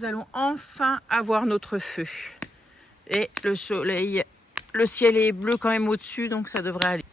nous allons enfin avoir notre feu. Et le soleil, le ciel est bleu quand même au-dessus, donc ça devrait aller.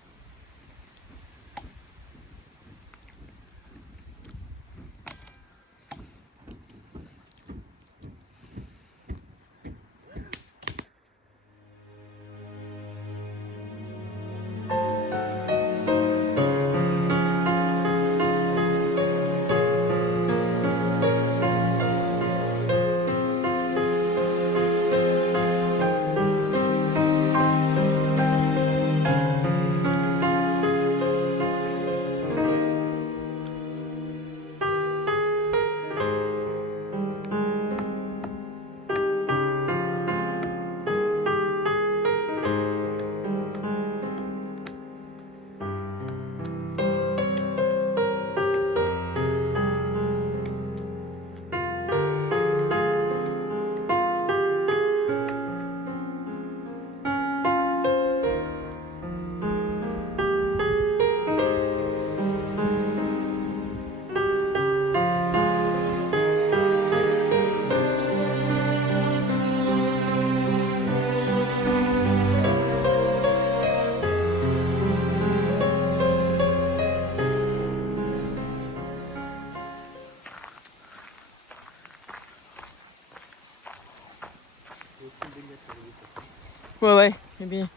Ouais, c'est bien.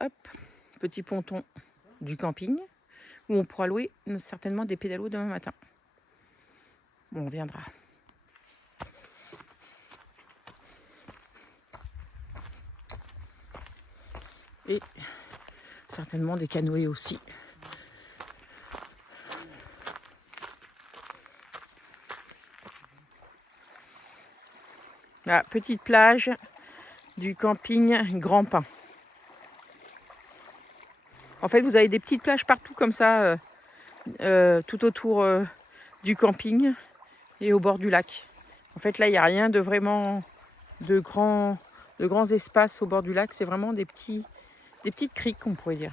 Hop, petit ponton du camping où on pourra louer certainement des pédalos demain matin. Bon, on viendra. Et certainement des canoës aussi. La petite plage du camping Grand Pin. En fait, vous avez des petites plages partout comme ça, tout autour du camping et au bord du lac. En fait, là, il n'y a rien de vraiment de grands espaces au bord du lac. C'est vraiment des petites criques, on pourrait dire.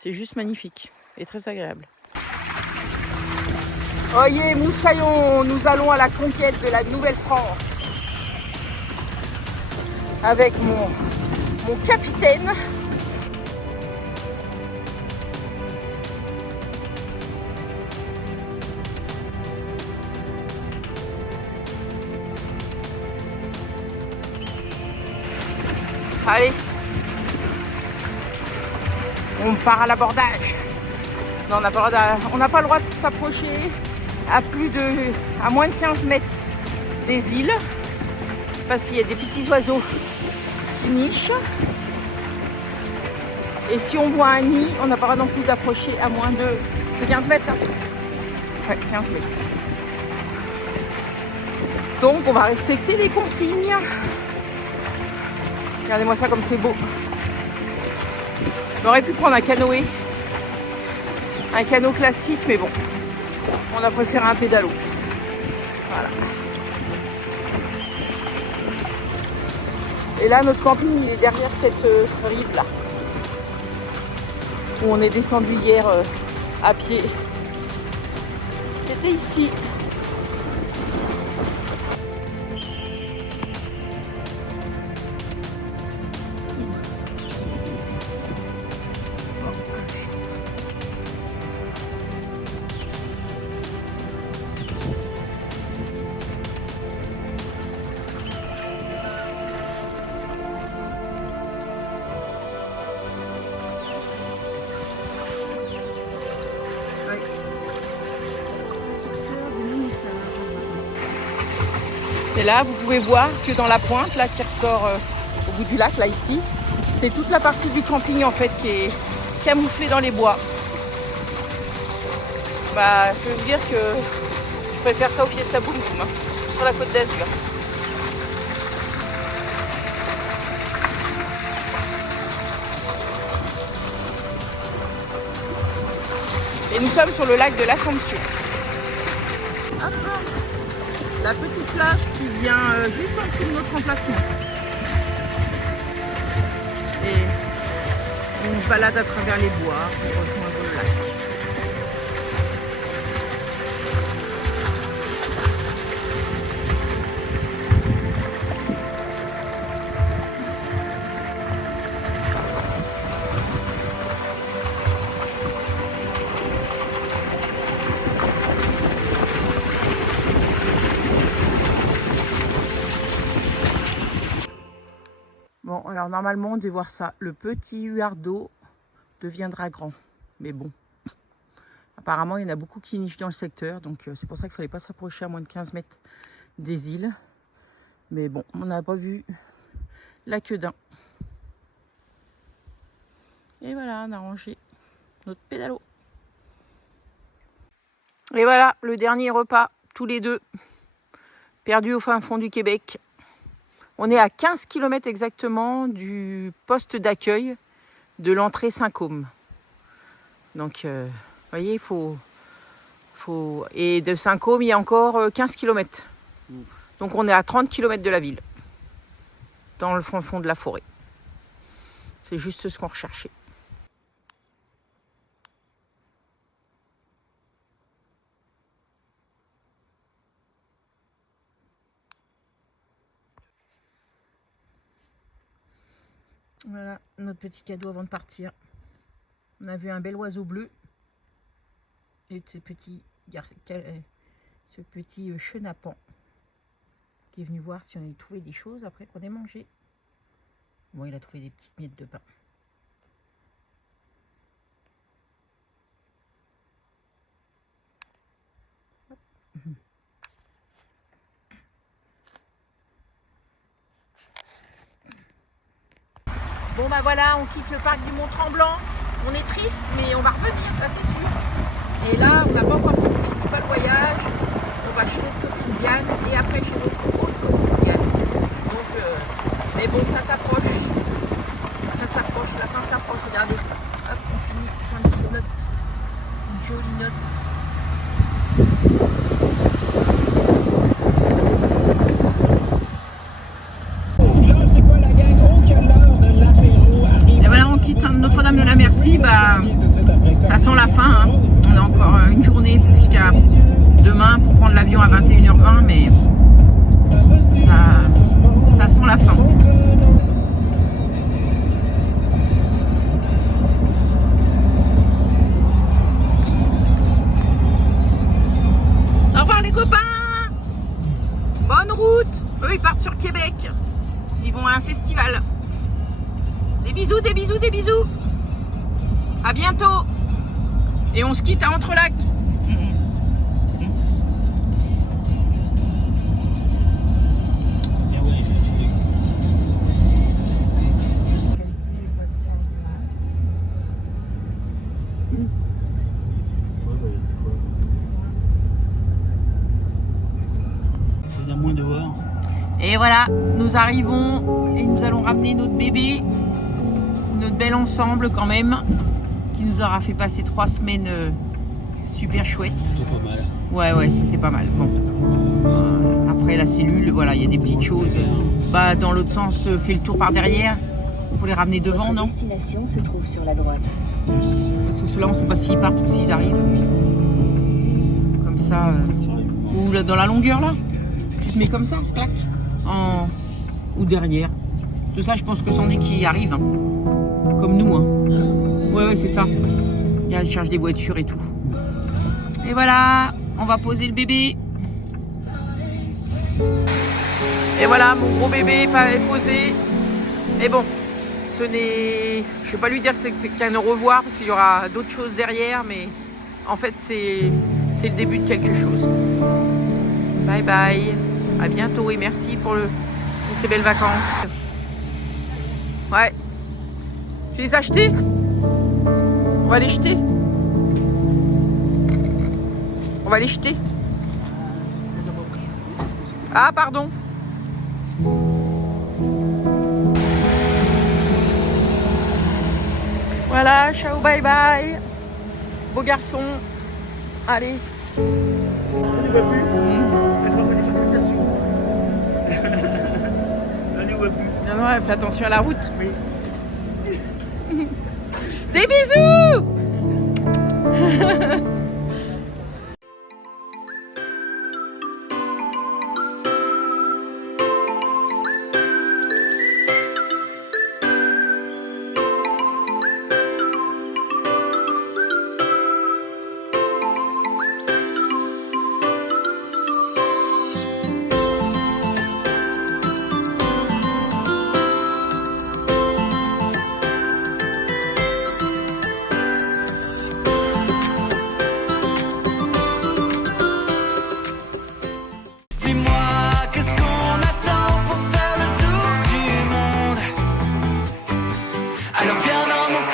C'est juste magnifique et très agréable. Oyez, moussaillons, nous allons à la conquête de la Nouvelle-France. Avec mon capitaine. Allez, on part à l'abordage. Non, on n'a pas le droit de s'approcher à moins de 15 mètres des îles parce qu'il y a des petits oiseaux qui nichent. Et si on voit un nid, on n'a pas le droit non plus d'approcher à moins de... C'est 15 mètres, hein? Ouais, 15 mètres. Donc, on va respecter les consignes. Regardez-moi ça comme c'est beau. On aurait pu prendre un canoë. Un canot classique, mais bon. On a préféré un pédalo. Voilà. Et là, notre camping, il est derrière cette rive-là. Où on est descendu hier à pied. C'était ici. Et là, vous pouvez voir que dans la pointe, là, qui ressort au bout du lac, là, ici, c'est toute la partie du camping, en fait, qui est camouflée dans les bois. Bah, je peux vous dire que je préfère ça au Fiesta Boom Boom, hein, sur la Côte d'Azur. Et nous sommes sur le lac de l'Assomption. la petite plage qui vient juste en dessous de notre emplacement. Et on se balade à travers les bois pour rejoindre le lac. Bon, alors normalement, on devait voir ça. Le petit huard d'eau deviendra grand. Mais bon, apparemment, il y en a beaucoup qui nichent dans le secteur. Donc, c'est pour ça qu'il ne fallait pas s'approcher à moins de 15 mètres des îles. Mais bon, on n'a pas vu la queue d'un. Et voilà, on a rangé notre pédalo. Et voilà, le dernier repas, tous les deux, perdus au fin fond du Québec. On est à 15 km exactement du poste d'accueil de l'entrée Saint-Côme. Donc, vous voyez, il faut... Et de Saint-Côme, il y a encore 15 km. Donc, on est à 30 km de la ville, dans le fond de la forêt. C'est juste ce qu'on recherchait. Voilà notre petit cadeau avant de partir. On a vu un bel oiseau bleu et ce petit chenapan qui est venu voir si on avait trouvé des choses après qu'on ait mangé. Bon, il a trouvé des petites miettes de pain. Bon bah voilà, on quitte le parc du Mont-Tremblant. On est triste, mais on va revenir, ça c'est sûr. Et là, on n'a pas encore fini pas le voyage. On va chez notre copine Diane et après chez notre autre copine Diane. Donc, mais bon, ça s'approche. Ça s'approche, la fin s'approche. Regardez, hop, on finit sur une petite note. Une jolie note. Et voilà, on quitte Notre-Dame de la Merci. Bah, ça sent la fin. Hein. On a encore une journée jusqu'à demain pour prendre l'avion à 21h20, mais ça sent la fin. Au revoir les copains. Bonne route. Eux, ils partent sur Québec. Ils vont à un festival. Des bisous, des bisous, des bisous. À bientôt. Et on se quitte à Entrelacs. Et voilà, nous arrivons et nous allons ramener notre bébé, notre bel ensemble quand même, qui nous aura fait passer 3 semaines super chouettes. C'était pas mal. Ouais, c'était pas mal. Bon. Après la cellule, voilà, il y a des petites choses. Bah, dans l'autre sens, fait le tour par derrière pour les ramener devant, non ? Votre destination se trouve sur la droite. Parce que ceux-là, on ne sait pas s'ils partent ou s'ils arrivent. Comme ça, ou là, dans la longueur là. Tu te mets comme ça, clac. Ou derrière. Tout ça, je pense que c'en est qui arrivent. Hein. Comme nous. Hein. Ouais, c'est ça. Ils cherchent des voitures et tout. Et voilà, on va poser le bébé. Et voilà, mon gros bébé est posé. Et bon, ce n'est... Je ne vais pas lui dire que c'est qu'un au revoir, parce qu'il y aura d'autres choses derrière, mais en fait, c'est le début de quelque chose. Bye bye. À bientôt et merci pour ces belles vacances. Ouais. Tu les as achetés ? On va les jeter. On va les jeter. Ah, pardon. Voilà, ciao, bye bye. Beau garçon. Allez. vois plus. Non, non, fais attention à la route. Oui. Des bisous. Alors viens dans mon